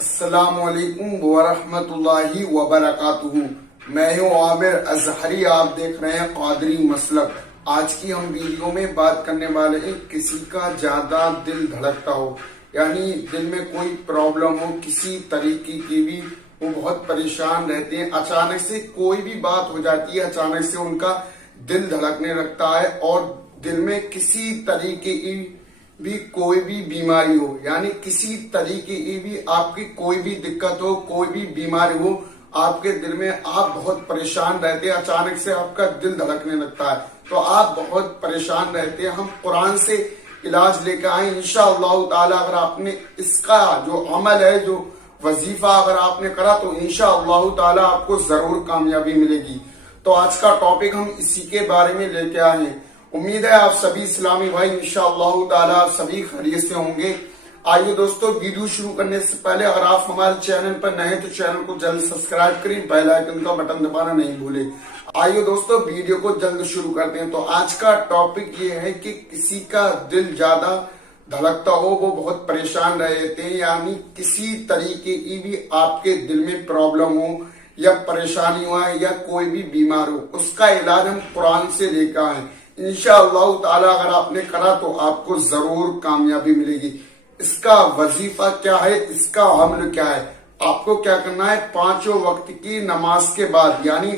السلام علیکم ورحمۃ اللہ وبرکاتہ۔ میں ہوں عامر اظہری، آپ دیکھ رہے ہیں قادری مسلک۔ آج کی ہم ویڈیو میں بات کرنے والے ہیں کسی کا زیادہ دل دھڑکتا ہو، یعنی دل میں کوئی پرابلم ہو کسی طریقے کی بھی، وہ بہت پریشان رہتے ہیں، اچانک سے کوئی بھی بات ہو جاتی ہے، اچانک سے ان کا دل دھڑکنے لگتا ہے اور دل میں کسی طریقے کی بھی کوئی بھی بیماری ہو، یعنی کسی طریقے کی بھی آپ کی کوئی بھی دقت ہو، کوئی بھی بیماری ہو، آپ کے دل میں آپ بہت پریشان رہتے ہیں، اچانک سے آپ کا دل دھڑکنے لگتا ہے تو آپ بہت پریشان رہتے ہیں۔ ہم قرآن سے علاج لے کے آئے انشاءاللہ تعالی۔ اگر آپ نے اس کا جو عمل ہے، جو وظیفہ اگر آپ نے کرا تو انشاءاللہ تعالی آپ کو ضرور کامیابی ملے گی۔ تو آج کا ٹاپک ہم اسی کے بارے میں لے کے آئے ہیں۔ امید ہے آپ سبھی اسلامی بھائی انشاءاللہ تعالی آپ سبھی خیریت سے ہوں گے۔ آئیے دوستو، ویڈیو شروع کرنے سے پہلے اگر آپ ہمارے چینل پر نئے تو چینل کو جلد سبسکرائب کریں، بیل آئیکن کا بٹن دبانا نہیں بھولیں۔ آئیے دوستو، ویڈیو کو جلد شروع کرتے ہیں۔ تو آج کا ٹاپک یہ ہے کہ کسی کا دل زیادہ دھڑکتا ہو، وہ بہت پریشان رہتے ہیں، یعنی کسی طریقے کی بھی آپ کے دل میں پرابلم ہو یا پریشانی ہو یا کوئی بھی بیمار ہو، اس کا علاج ہم قرآن سے لے کر آئے انشاءاللہ تعالی۔ اگر آپ نے کرا تو آپ کو ضرور کامیابی ملے گی۔ اس کا وظیفہ کیا ہے، اس کا عمل کیا ہے؟ آپ کو کیا کرنا ہے، پانچوں وقت کی نماز کے بعد، یعنی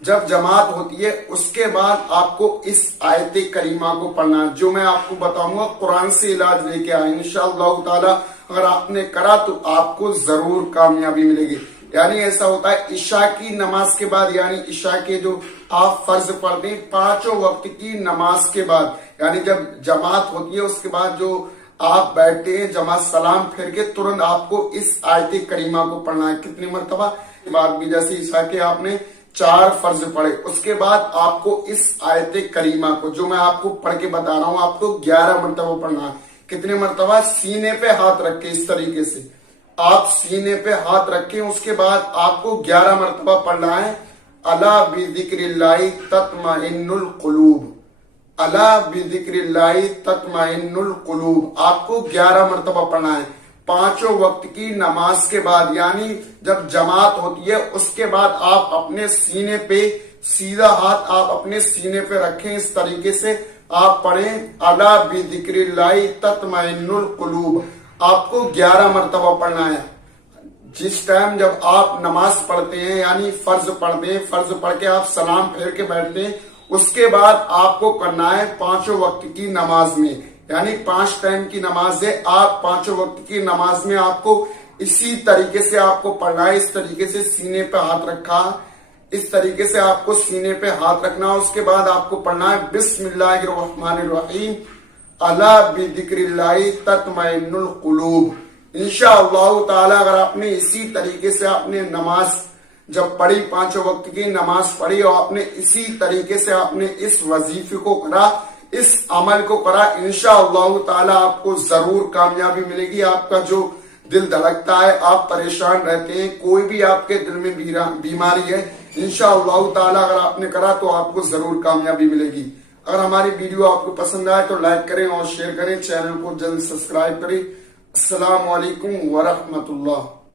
جب جماعت ہوتی ہے اس کے بعد آپ کو اس آیت کریمہ کو پڑھنا ہے، جو میں آپ کو بتاؤں گا قرآن سے علاج لے کے آئے انشاءاللہ تعالی۔ اگر آپ نے کرا تو آپ کو ضرور کامیابی ملے گی۔ یعنی ایسا ہوتا ہے عشاء کی نماز کے بعد، یعنی عشاء کے جو آپ فرض پڑھتے ہیں پانچوں وقت کی نماز کے بعد، یعنی جب جماعت ہوتی ہے اس کے بعد جو آپ بیٹھتے ہیں، جماعت سلام پھر کے ترنت آپ کو اس آیت کریمہ کو پڑھنا ہے۔ کتنی مرتبہ؟ بعد بھی جیسے عشاء کے آپ نے 4 فرض پڑھے، اس کے بعد آپ کو اس آیت کریمہ کو جو میں آپ کو پڑھ کے بتا رہا ہوں آپ کو 11 مرتبہ پڑھنا ہے۔ کتنے مرتبہ؟ سینے پہ ہاتھ رکھ کے اس طریقے سے آپ سینے پہ ہاتھ رکھیں، اس کے بعد آپ کو 11 مرتبہ پڑھنا ہے۔ الا بذکر اللہ تطمئن القلوب، الا بذکر اللہ تطمئن القلوب، آپ کو 11 مرتبہ پڑھنا ہے پانچوں وقت کی نماز کے بعد، یعنی جب جماعت ہوتی ہے اس کے بعد آپ اپنے سینے پہ سیدھا ہاتھ آپ اپنے سینے پہ رکھیں، اس طریقے سے آپ پڑھیں الا بذکر اللہ تطمئن القلوب، آپ کو 11 مرتبہ پڑھنا ہے۔ جس ٹائم جب آپ نماز پڑھتے ہیں، یعنی فرض پڑھتے ہیں، فرض پڑھ کے آپ سلام پھیر کے بیٹھتے ہیں، اس کے بعد آپ کو کرنا ہے پانچوں وقت کی نماز میں، یعنی 5 ٹائم کی نماز ہے، آپ پانچوں وقت کی نماز میں آپ کو اسی طریقے سے آپ کو پڑھنا ہے، اس طریقے سے سینے پہ ہاتھ رکھا، اس طریقے سے آپ کو سینے پہ ہاتھ رکھنا، اس کے بعد آپ کو پڑھنا ہے بسم اللہ الرحمن الرحیم الا بذکر اللہ تطمئن القلوب۔ انشاءاللہ تعالی اگر آپ نے اسی طریقے سے آپ نے نماز جب پڑھی، پانچوں وقت کی نماز پڑھی اور آپ نے اسی طریقے سے آپ نے اس وظیفے کو کرا، اس عمل کو کرا، انشاءاللہ تعالی آپ کو ضرور کامیابی ملے گی۔ آپ کا جو دل دھڑکتا ہے، آپ پریشان رہتے ہیں، کوئی بھی آپ کے دل میں بیماری ہے، انشاءاللہ تعالی اگر آپ نے کرا تو آپ کو ضرور کامیابی ملے گی۔ اگر ہماری ویڈیو آپ کو پسند آئے تو لائک کریں اور شیئر کریں، چینل کو جلد سبسکرائب کریں۔ السلام علیکم ورحمۃ اللہ۔